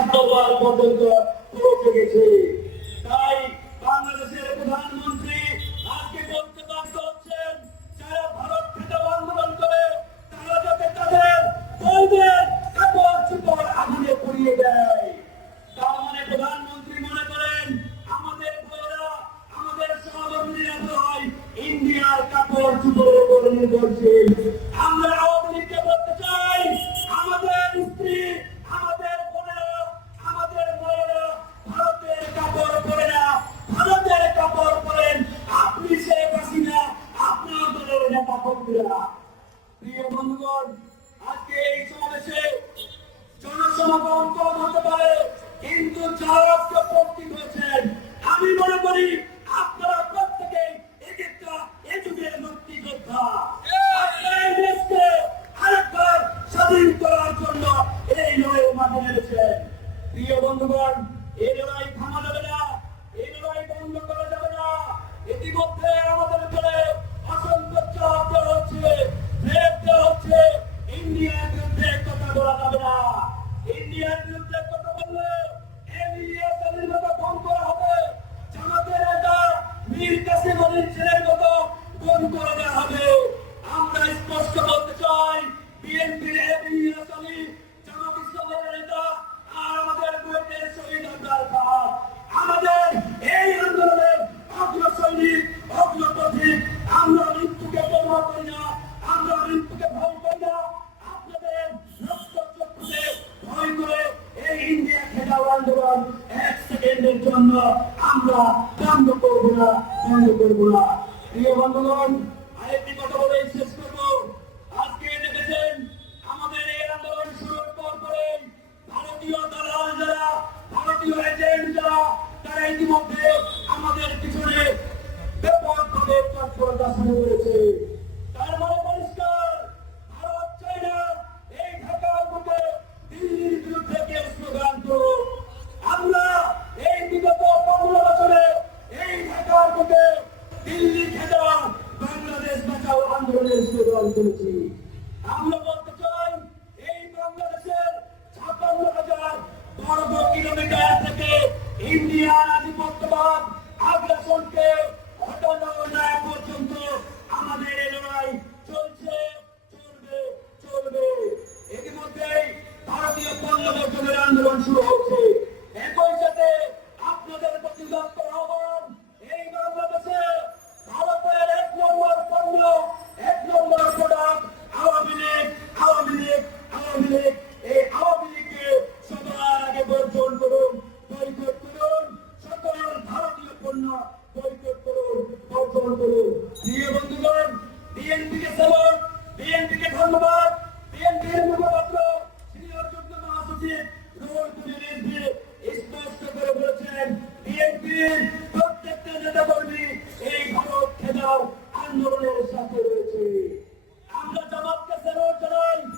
রাজদরবার পর্যন্ত পৌঁছে গেছে। তাই বাংলাদেশের প্রধানমন্ত্রী আজকে বলতে বাধ্য হচ্ছেন, যারা ভারত থেকে আন্দোলন করে, তারা যাতে তাদের বউদের কাপড় চুপড় আগুনে পুড়িয়ে দেয়। তার মানে প্রধানমন্ত্রী মনে করেন, আমাদের বউরা আমাদের সহধর্মীরা হয় ইন্ডিয়ার কাপড় চুপড়ের উপর নির্ভরশীল। জনসমাগম কম হতে পারে, কিন্তু যারা আজকে হয়েছেন, আমি মনে করি আপনারা প্রত্যেকেই এক একটা এ মুক্তি যোদ্ধা স্বাধীন করার জন্য এই লড়াই মাঠে নেমেছেন। প্রিয় বন্ধুগণ, এই লড়াই থামা যাবে না, এই লড়াই বন্ধ করা যাবে না। ইতিমধ্যে আমাদের বিরুদ্ধে কথা বললে তাদের মতো করা হবে। জামাতের নেতা মীর কাসিম আলীর এক সেকেন্ডের জন্য আমরা বন্ধ করব না, বন্ধ করব না। প্রিয় বন্ধুগণ, আরেকটি কথা বলে শেষ করব। আজকে দেখেছেন, আমাদের এই আন্দোলন পর পরেই ভারতীয় দালাল যারা, ভারতীয় এজেন্ট যারা, তারা ইতিমধ্যে আমাদের পিছনে ব্যাপকভাবে তৎপরতা শুরু করেছে। আন্দোলনের স্লোগান করেছি। আমরা বলতে চাই, এই বাংলাদেশের ছাপ্পান্ন হাজার বর্গ কিলোমিটার থেকে ইন্ডিয়ান আধিপত্যবাদ আগ্রাসনকে না পর্যন্ত আমাদের এই লড়াই চলছে, চলবে চলবে। ইতিমধ্যেই ভারতীয় পণ্য বর্জনের আন্দোলন শুরু প্রিয় বন্ধুগণ বিএনপিকে সেবন বিএনপিকে ধন্যবাদ বিএনপির মুখপাত্র শ্রী যুগ্ম মহাসচিব রুহুল রিজভী স্পষ্ট করে বলেছেন বিএনপির